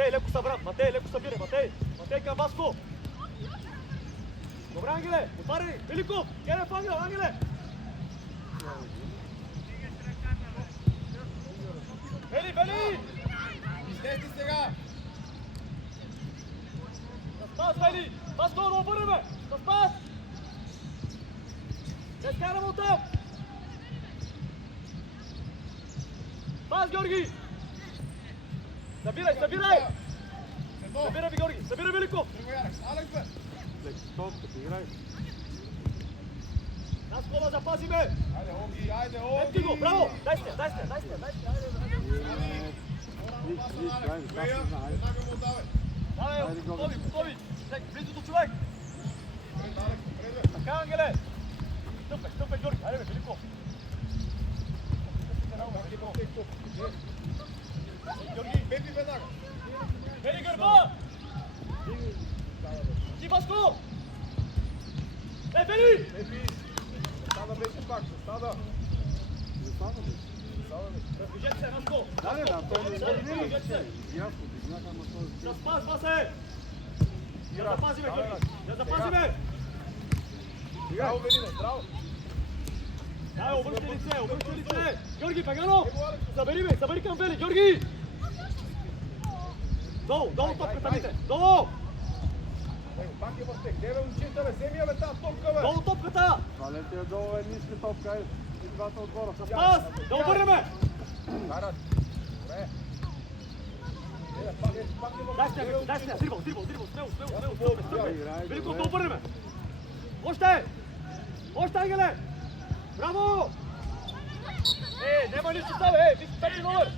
Матей, леко събран. Матей, леко събира. Матей към Васко. Добре, Ангеле. Отваряй. Великов. Герев Ангел. Ангеле. Вели! Излезли сега! Да спас, Вели! Васко, да обърнеме! Да спас! Не скараме оттам! Пас, Георги! Събирай! Събирай, Георги! Събирай, Великов! Алекс, бе! Играй. Нас кола запазиме! Айде, Ето го, браво! Дай сте! Давай, готови! Близо до човек! Така, Ангеле! Стъпай, Георги! Айде, бе, Великов! Георги! Пепи веднага! Вели гърба! Ти, Васко! Вели! Пепи! Стада беше пак, стада! Движете се, Васко! Движете се! Да спазва се! Да запазиме, Георги! Да запазиме! Браво, Велине, браво! Дай, обръщай лице! Георги, Пеганов! Забери към Вели! Георги! Долу топката, Мите! Долу! Пак е в тек, деве момчета, бе, вземи я, бе, тази топка, бе! Долу топката! Валете я долу, ниска топка и двата отбора. Спас! Да обърнеме! Карат! Добре! Дай сте, дрибъл, стъпай! Великов, да обърнеме! Още, Ангеле! Браво! Няма нищо става, пети номер!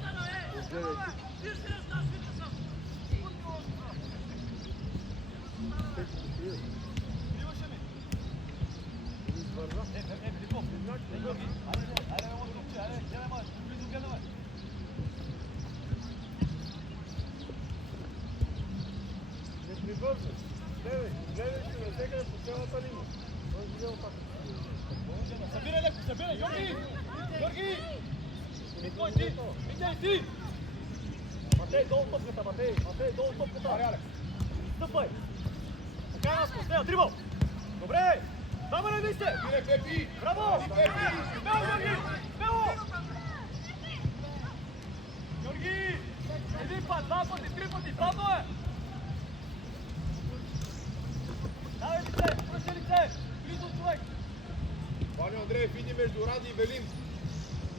Събирай, Георги! Митей, ти! Матей, долу топката! Стъпай! Така, Наско, стея, дрибъл! Добре! Давай, не сте! Бире, Пепи! Браво! Смело, Георги! Смело! Георги! Един път, два пъти, три пъти, слабо е! Давай лице, връщай лице! Близо човек! Ваня Андреев, иди между Ради и Велин.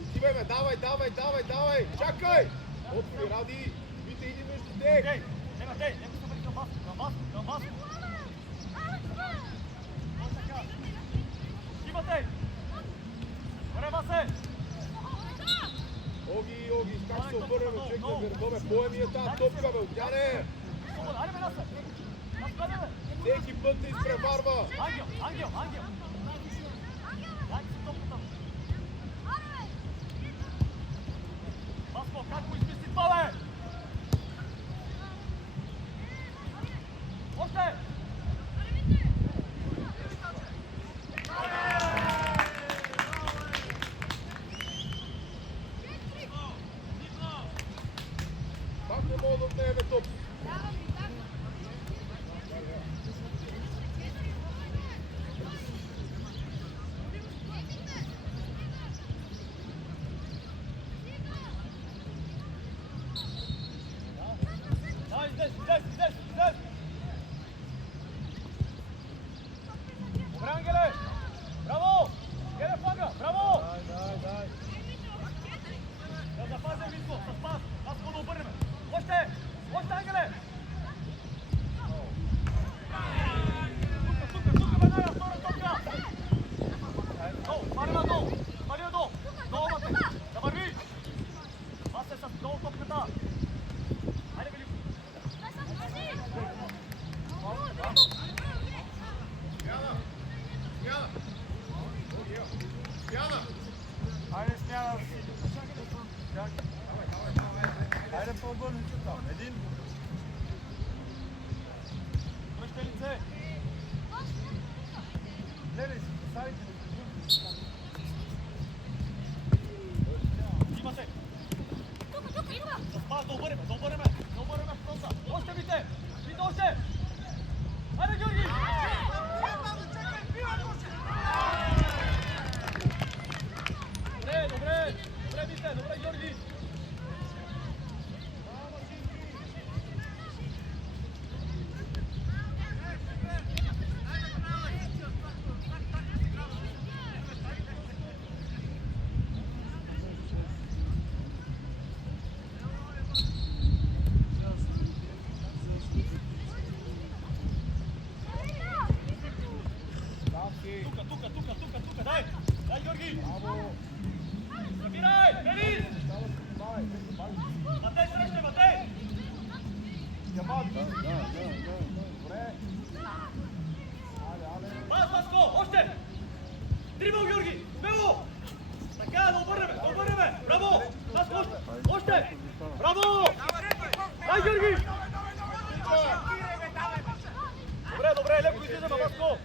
Отивай, бе, давай! Чакай! Отвори, Ради! Вите, иди между тях! Нека се бъде към Васко! Имате! Добре, Васе! Оги, как се обърнем, човек на гърба, бе, поеми е тази топка, бе, отяне! Айде, бе, Насе! Всеки път да изпреварва! Ангел! Дай си топката! Васко, как го измисли това, бе? Още! Пак не мога да отнеме топ. Излез! Добре, Ангеле! Браво! Герев Ангел! Браво! Дай. Да запазим Виско! С пас! Аз го да обърнем! Още, Ангеле! Тук, веднага, втора топка! Пали надолу! Долу, Матей! Да върви! Аз е с долу топката! Хайде, Велико! Айде, смяна. Айде по-бърниче там. Един. Връщай лице! Гледай си, поставите ли? Имате! С пас да обърнем в фронта! Вите! Вите още! Хайде, Георги! Добре, добре! Добре, Вите! Добре, Георги! Тука, дай! Дай, Георги! Забирай! Фелис! Матей, срещай, Матей! Пас, Васко! Още! Дрибъл, Георги! Смело! Така, да обърнеме! Браво! Васко, още! Браво! Дай, Георги! Добре, леко излизаме, Васко!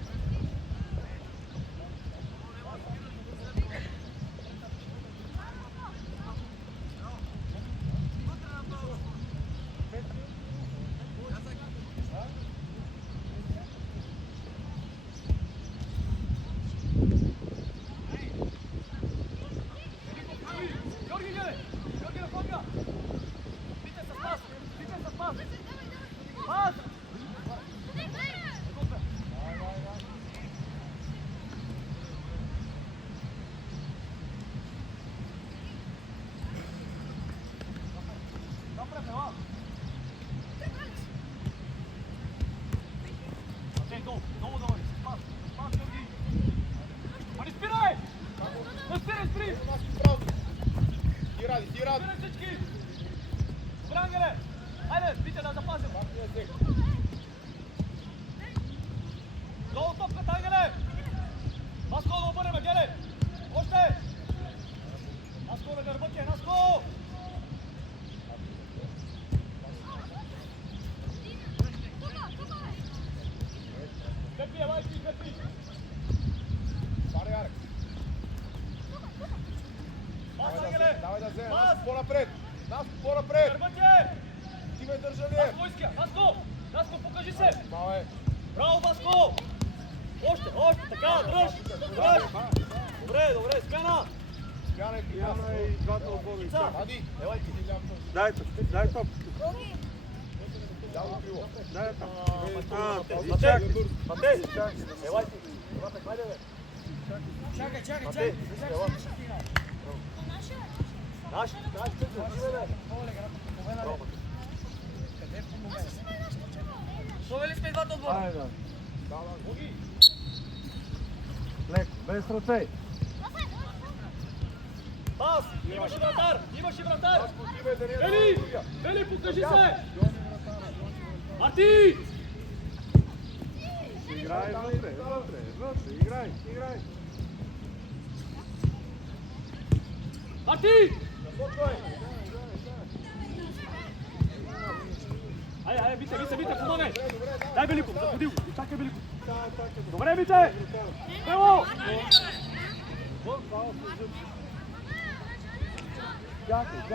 По-напред! Ти ме държа ли? Васко, покажи се! Браво, Васко! Още, така, дръж! Добре, Скана! Яна и двата отбора. Ади! Елай ти! Дай топ. Дай топ. Матей! Елай ти! Хайде, бе! Чакай! Наш, Словели сме двата отбора. Айде. Леко, без ръце. Пас! Имаше вратар! Вели, покажи се! Марти! Играй вътре, играй. Марти! Айде, Вите, помогай! Дай Велико, заходи го, чакай Велико. Добре, Вите! Бело! Чакай.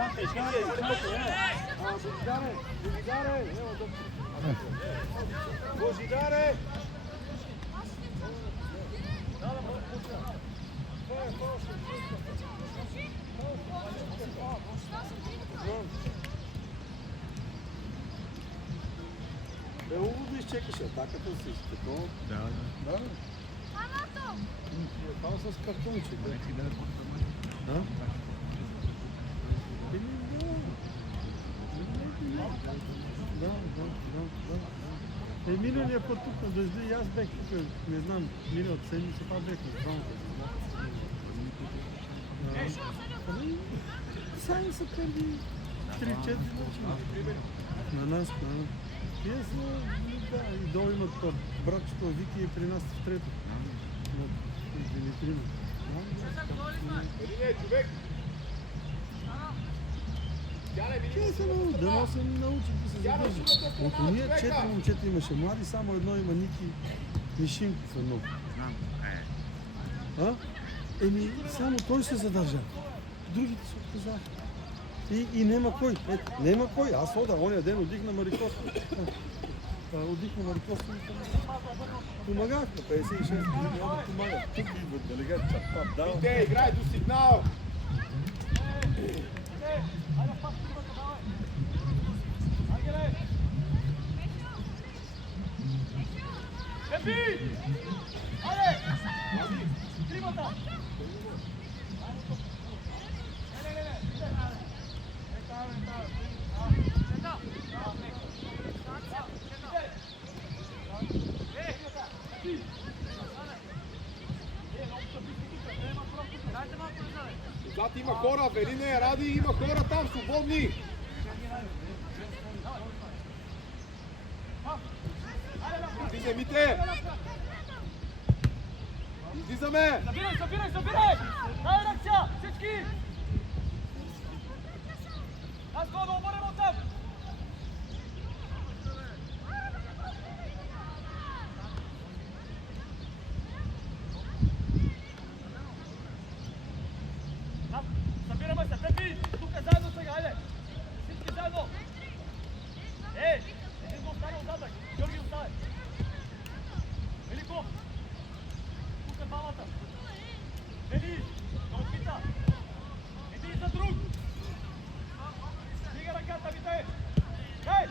Божидаре! Хубаво да изчекаш атаката си, като... Да. Това с картонче. Миналия път тук на дъжди и аз бех тук, не знам, миналата седмица това бех на двамата. Сами са преди 3-4 ночи. На нас. Тие са, и долу имат братчето Вики е при нас в трето. Димитрино. Един човек! Те са много, дано се научи да се задържи. От уния 4 момчета имаше млади, само едно има Ники Мишинков едно. Само той се задържа. Другите се отказаха. И нема кой. Ето, нема кой. Аз ода, ония ден отдихна Марикос. Отдихна Марикос. Помагах на 56 години, няма да помага. Тук идва делегат, чапап, дава. Вите, играй до сигнал! Пепи! Алекс! Тримата! Отзад има хора, Велине, Ради, има хора там, свободни! Излизайте! Излизаме! Забирай! Дай реакция! Всички! Аз го да обърнем оттам! Събираме се, Пепи! Тук е заедно сега, айде! Всички заедно! Един го остане отзадък! Георги остане! Великов! Тук е двамата! Вели! Да опита! Един за друг! Стига ръката, вите! Хей!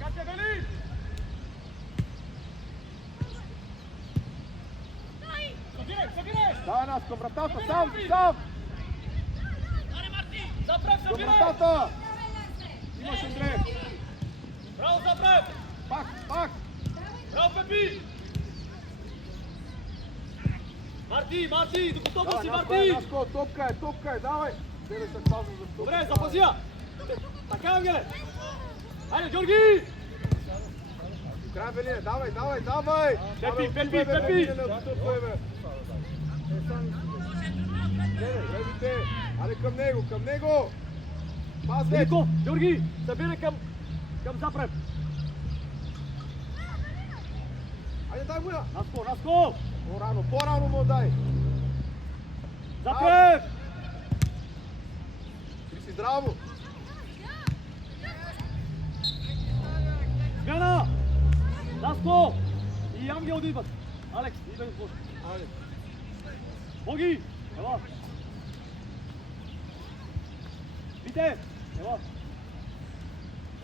Катя, Вели! Събирай! Давай нас към вратата, сам! Запрев, Към събирай! вратата! Имаш, Андрей! Браво, Запрев! Пак! Браво, Пепи! Марти, до готова си, Марти! Наско, топка е, давай! Тебе се пазва за топка. Добре, запази я! Така, Ангеле! Айде, Георги! Край, Велине, давай! Пепи! Айде към него! Пас вече! Велико, Георги, събирай към Запрев! Айде, дай го я! Наско! По-рано му дай! Запрев! Ти си здраво! Смяна! Наско! И Ангел да идват! Алекс, идвай в гости! Айде! Боги! Ела! Вите! Ела!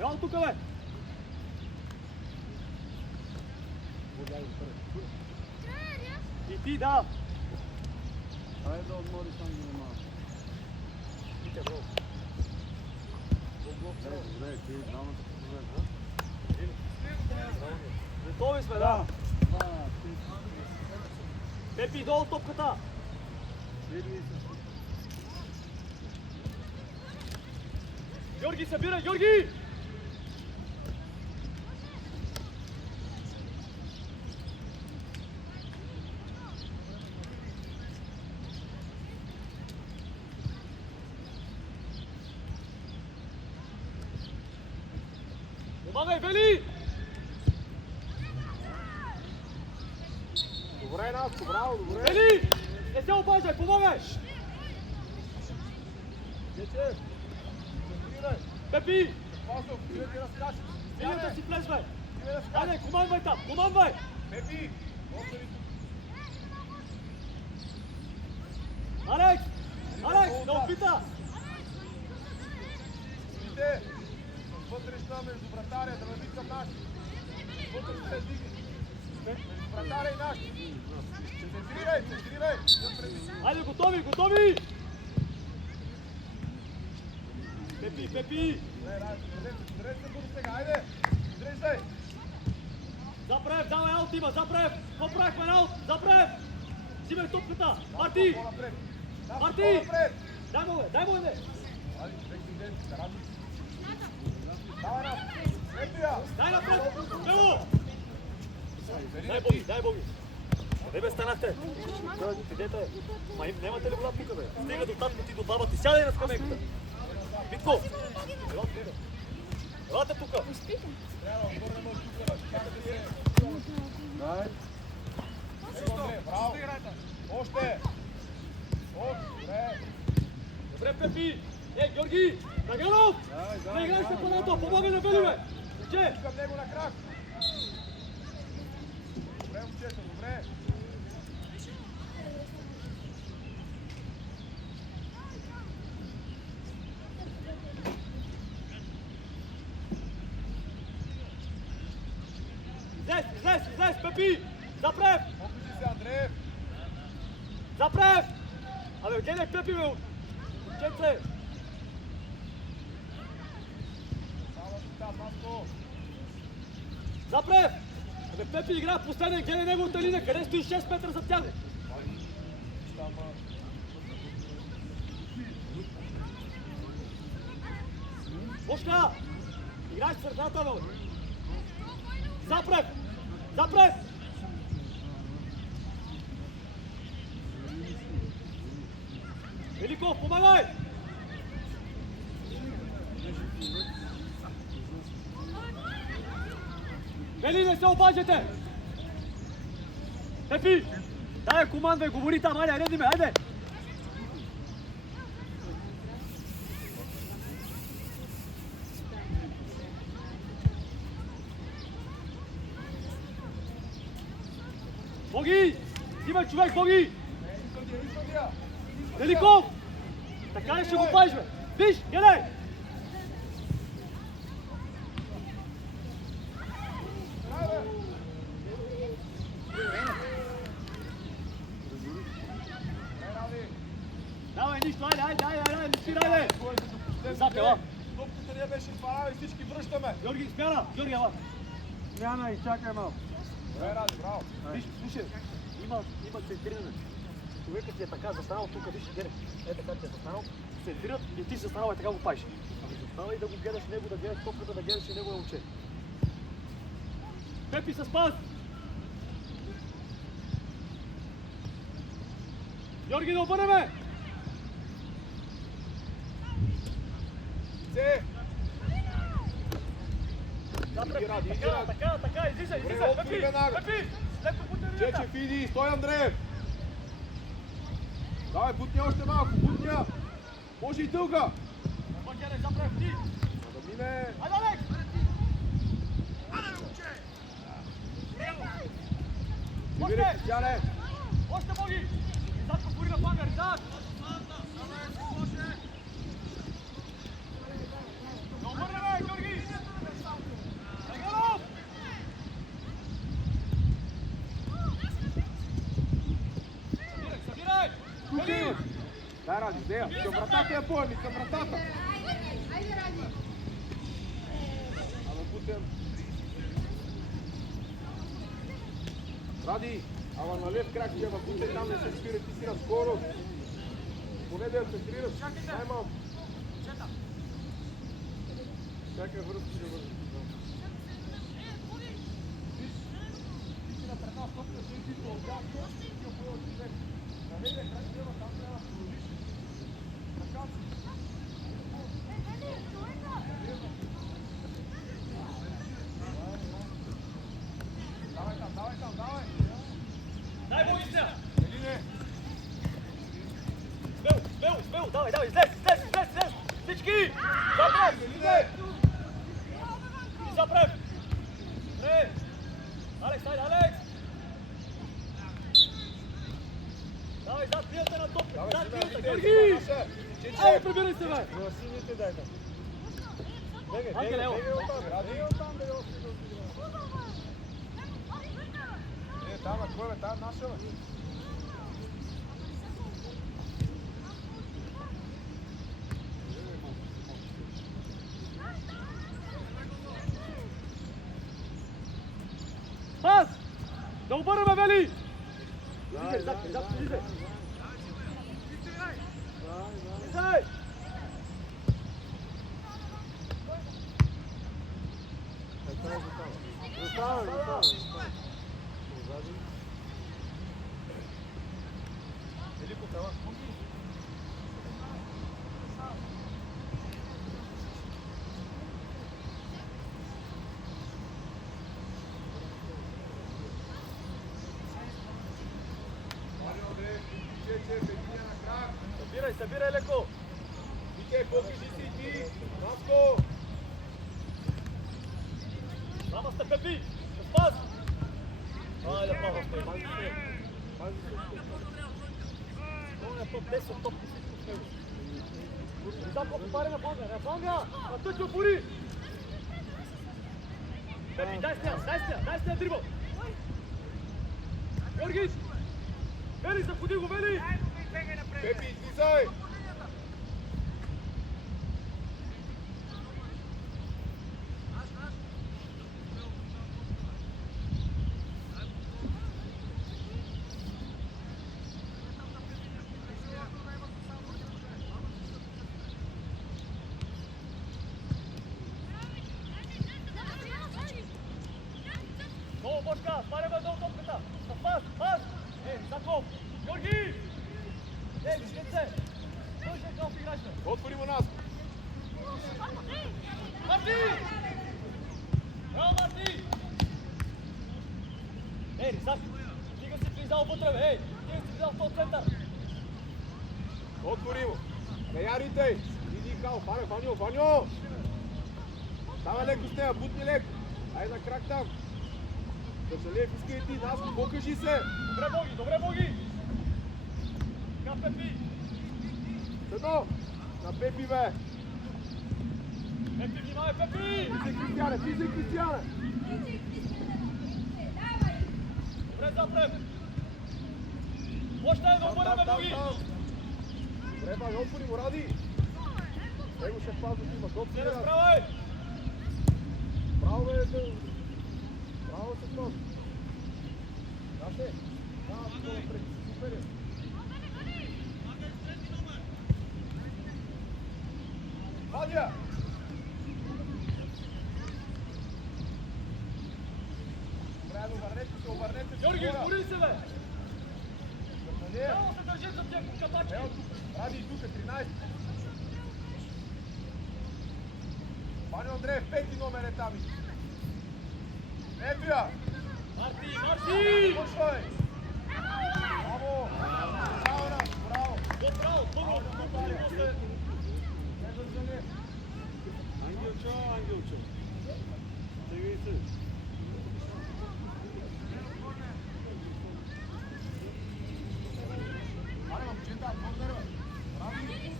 Ела тук, бе! И ти, да! Айде да отмориш Ангели малко. Добре, ти двамата Готови сме, да! Пепи, долу топката! Георги, събирай, Георги! Помагай, Вели! Добре, Наско, браво, добре! Вели! Не се обаждай, помагай! Пепи! Пасов, ти да ти разкажеш! Стига да си влез, бе! Ти да разкажеш! Айде, командвай там, командвай! Пепи! Остани тук! Алекс, да опита! Вижте! Вътрешна между вратаря, да върви към нас! Вътре се дигни! Между вратаря и нас! Центрирай! Айде, готови! Пепи! Дрей се бъде сега, айде! Дрей се! Запрев, давай аут има, Запрев! Поправихме аут, Запрев! Взимай топката! Марти! По-напред! Марти! По-напред! Дай му, бе! Айде, всеки ден, карати! Давай нас! Ето я! Дай напред! Бело! Дай Боги! Къде бе станахте? Седете! Нямате ли вода тук, бе? Стига до татко ти, до баба ти, сядай на скамейката! Митко! Елате тук! Дай! Браво! Още! Пепи! Георги! Драганов! Не играй се падато, помагай на Веливе! Че? Към него на крак. Добре, момчета, добре. Излез, Пепи! Запрев! Покажи се, Андреев. Запрев! Абе, гледай Пепи, бе! Чеце! Само там, Маско. Запрев! Абе, Пепи игра последен, гледай неговата линия, къде стои 6 метра за тях? Бошка! Играй с сърдата, бе! Запрев! Запрев! Великов, помагай! Вели, не се обаждате! Пепи! Дай команда и говори там, айде, редиме, айде! Боги! Взимай човек, Боги! Великов! Така ли ще го паиш, бе? Виж, гледай! Давай, нищо, айде, не спирай, айде! Запела! Топката не беше спарава и всички връщаме. Георги, смяна! Георги, ела! Смяна и чакай малко. Добре, Ради, браво. Виж, слушай, има центриране. Човекът ти е така застанал тук, виж, гледай. Така ти е застанал, центрират и ти се застанал и така го паиш. Ами застанал и да го гледаш него, да гледаш топката, да гледаш и него да уче. Пепи с пас! Георги, да обърнеме! Се! Така, излизай, Пепи! Пепи! Леко потерията! Чечев, иди, стой, Андреев! Давай, бутня още малко, бутня! Може и дълга! Макере, запрев, ти! Да мине! Айде, Алекс! Сибири, Кристияне! Още, Боги! Ризак покори на фланга, Ризак! Да обърнеме, Георги! Драганов! Събирай! Вели! Дай, Ради, Дея! Към вратата я поеми, към вратата! Айде, Ради! Ама бутем! Ради! Ама на лев крак ти, ама бутем там не се спира, ти си на скорост! Поне да я центрираш, най-малко! Всяка връзка ще върши. Ти си на предна стопка, си ти отдял, ти си опоел човек. На левия крак трябва, там трябва да продължиш. Така си. Давай! Дай, Боги, сня! Елине! Смело, давай, излез! Всички! Запрев! Елине! И запрев! Добре! Алекс, Алекс! Давай, зад крилата на топка! Давай, Зад сюда, крилата, Витя, Георги! Маша! Айде, прибирай се, бе! На сините дай там. Ангеле, ево! Там, кой бе, там наша бе. Пас! Да обърнем, Вели! Излизай! Събирай леко! Вике, покажи си ти! Наско! Само сте, Пепи! Спас! Айде, право сте, пази се. Пази се. Оня топ 10, топ 10 с него. Ризако, попари на фланга, на фланга! А той ти опори! Пепи, дай с нея дрибъл! Георгис! Вели, заходи го, Вели! Пепи, излизай! Долу, Бошка, спаряме долу топката! Пас! Ризаков! Георги! Вижте! Той ще е калф играча! Отвори му Наско! Марти! Браво, Марти! Ризак! Стига си влизал вътре, бе! Стига си влизал в този център! Отвори му! Не ярите! Иди кал, Фаньо! Давай леко с нея, бутни леко! Айде на крак там! Качалиев, иска и ти, Наско, покажи се! Добре, Боги! Ка, Пепи! Седно! На Пепи, бе! Пепи, внимавай, Пепи! Влизай, Кристияне! Добре, запрем! Още едно, обърнаме, Боги! Добре, бе, отвори му, Ради! Него ще пазва, има готви. Не разправай! Браво, бе, браво се този. Каше? Да, супер. Вадя! Добре, обърнете се. Георги, избори се, бе! Не, Само се държи за тия катачки! ето тук. Ради и тук, 13. Ваня Андреев, 5 номер е там. Ето я! Марти! Почвай! Браво! Браво! Браво! Първо се... Ангелчо. Стегай се. Аре, момчета, благодаря. Ради!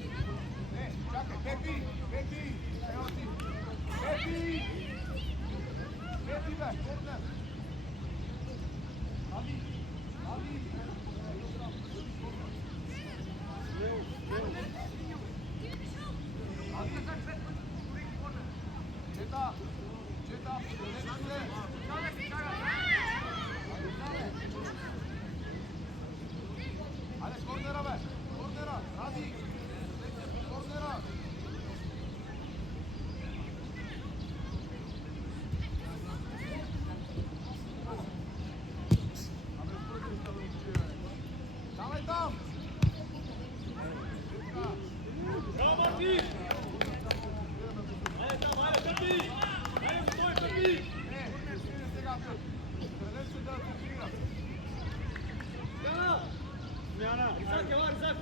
Не, чакай, Пепи! Ево ти! Пепи, бе, корнер! Ради! Чета! Айде, корнера, бе! Корнера! Ради! Корнера! Давай там! Браво, Марти! Айде там, айде, Пепи! Айде, стой, Пепи! Не, сега бил. Преден се да игра. Смяна! Ризак, Ризак!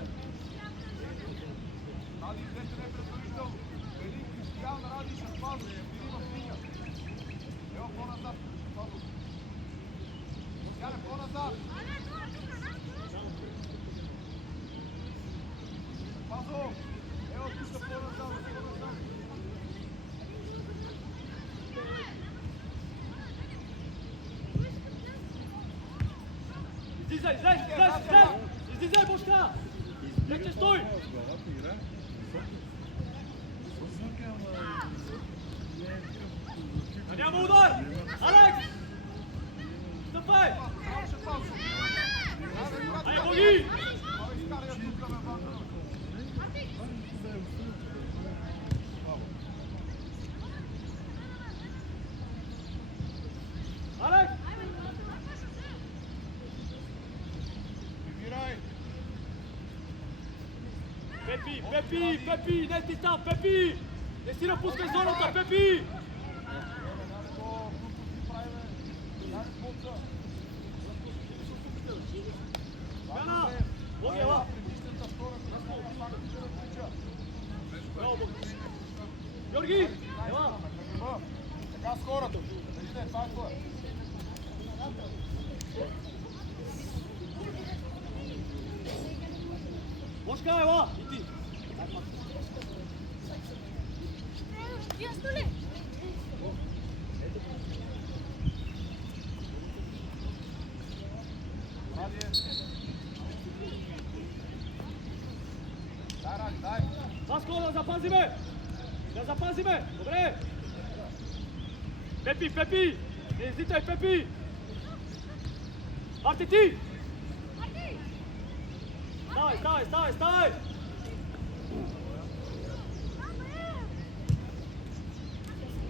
Ради, дете не е предварително. Един Кристиян Ради ще спазва, ще били в линия. Ево по-назад. Яне, по-назад. Пазо! Ево тук по-назад. Излизай, Бошка! Вече стой! Няма удар! Алекс! Стъпай! Айде, Боги! Алекс! Пепи! Не ти там, Пепи! Не си напускай зоната, Пепи! Гана! Боги, ела! Георги! Ела! Така с хората. Вижте, това е твоя. Бошка, ела! И ти! Ясно ли? Дай, Ради, дай. Васко, да запазиме! Да запазиме! Добре! Пепи, Пепи! Не излитай, Пепи! Марти, ти! Ставай, ставай, ставай, ставай!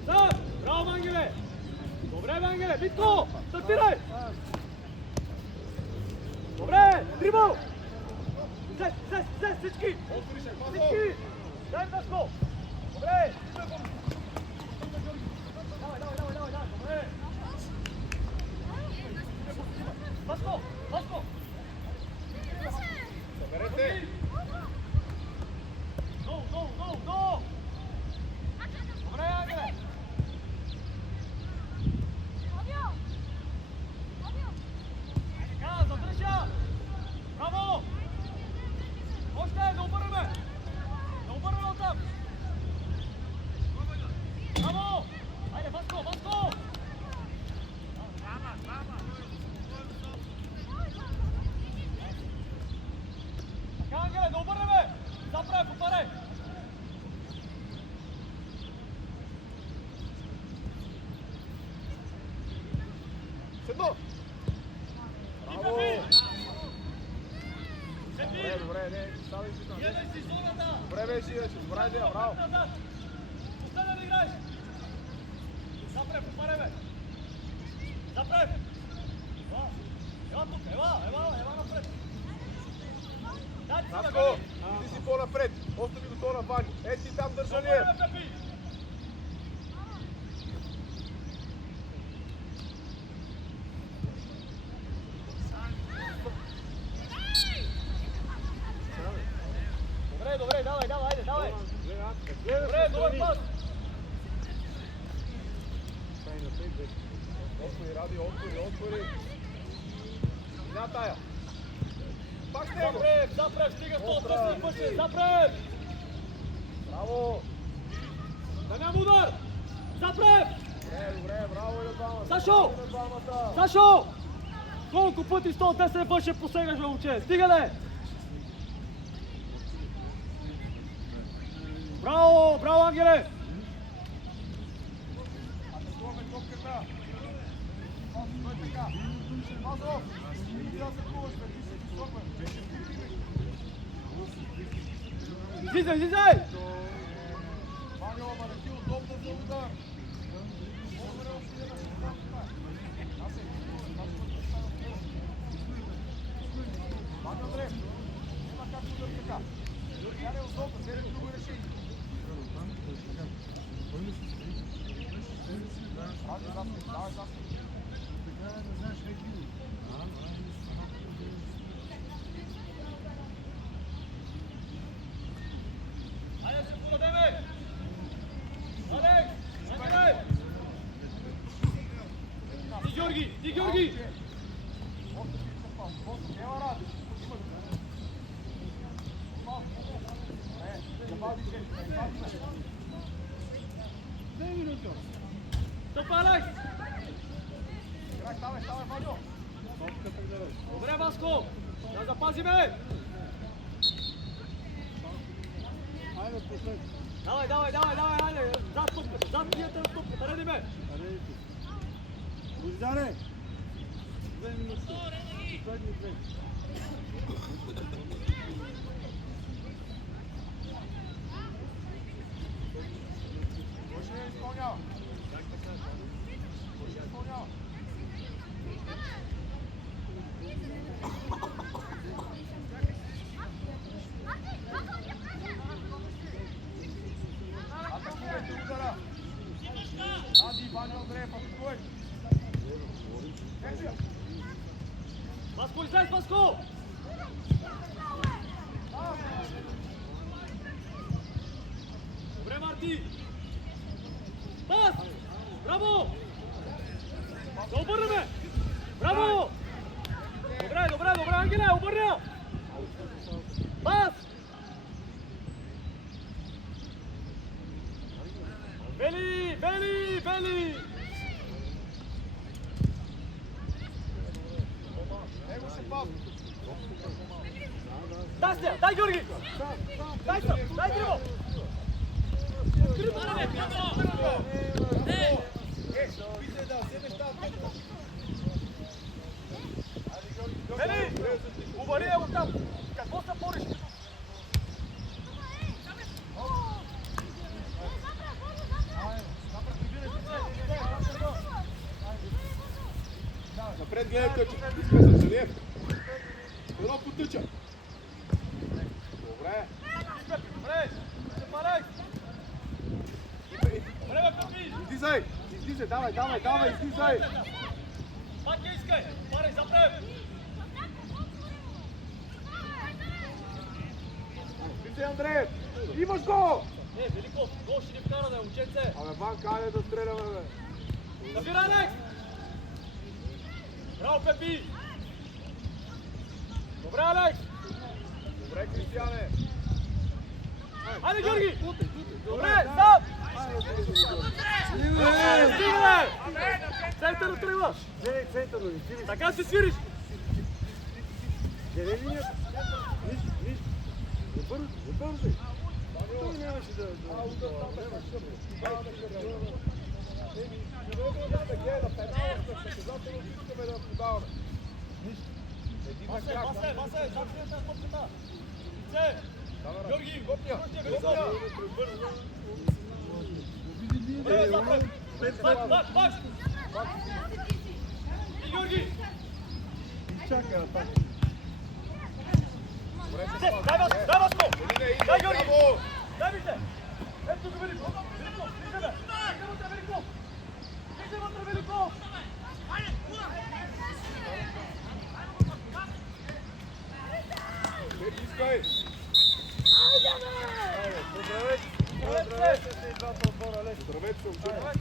Сам! Браво, Мангеле! Добре, Мангеле! Витко! Стартирай! Добре! Дрибъл! Слез, всички! Отвори се, Пазо. Всички! Дай, Васко! Добре! Давай, добре! Васко! Васко! Съберете. Go! Добре, Ангеле! Така, задръжа! Браво! Още, да обърнем! Да обърнем оттам! Браво! Айде, Васко! Така, Ангеле, да обърнем! Запрай, повтаряй! Седно. Браво. Сепи! Добре, не, ставай си там. Гледай си зоната! Добре беше, иначе. Добра идея, браво. Назад! Остана да играеш! Запрев, повтаряй, бе! Запрев! Ела тук, ела напред! Дай ти Наско, сега, иди си по-напред. Остави го то на Вани. Ей ти там държа ли е? Добре, Пепи! Добре, давай, айде, давай! Добре, добър пас! Отвори, Ради, отвори. Една тая. Пак с него. Запрев, стига с този тъсни пъче, запрев! Браво. Да няма удар! Запрев! Добре, браво и на двамата. Сашо! Браво и на двамата. Сашо! Колко пъти 110 пъти ще посегаш, бе, момче? Стига де! Браво, Ангеле! Атакуваме топката. Той така. Пазо. Иди да се плуваш, бе, ти си супер. Излизай! Ваня, ама не ти удобно за удар. По-добре отиде на създавка. Ваня, Андре. Има как удар така. Тя не е удобно, вземе друго решение. Давай, Айде се подадеме! Алекс! Ангеле! Ти, Георги! Ела, Ради. Стоп, Алекс! Ставай, Ваньо. Добре, Васко! Да запазиме! Айде, послед. Давай, айде! Зад топката, зад тията на топката, редиме! Бождаре! 2 минути. Последни 2. Може ли изпълнява? Изпълнява. Атакувайте удара. Ради, Ваня, Андреев, атакувай. Васко, излез, Васко! Бели! Него се пап. Дай се, дай Георги! Дай се, дай Гриво! Вижте да вземеш тази топка. Бели! Обари я оттам! Какво се бориш? Напред гледайте, че иска за Желиев. Едно потъча. Добре. Добре! Запарай! Време Пепи! Излизай! Излизай, давай, давай, давай, излизай! Пак я искай! Парай, запрем! Излизай, Андреев! Имаш го! Не, Великов, гол ще ни вкара да е, момченце! Абе, Ван, каде да стреляме, бе? Набира, Алекс! Браво, Пепи! Добре, Алекс! Добре, Кристияне! Айде, Георги! Добре, сам! Стигне! Център отриваш! Не, център, но не Така ще свириш! Къде линията? Нищо. Не бързай. Той нямаше да... Басе, запрете на топката! Лице! Георги! Великов! Добре, запрем! Бак! И Георги! Чакай атака. Дай Васко! Дай Георги! Дай ми се! Ето тук Великов! Великов! Влизаме! Влизаме вътре Великов! Влизаме вътре Великов! Искай! Здравейте се и двата отбора, Лесно. Здравейте се, учителя!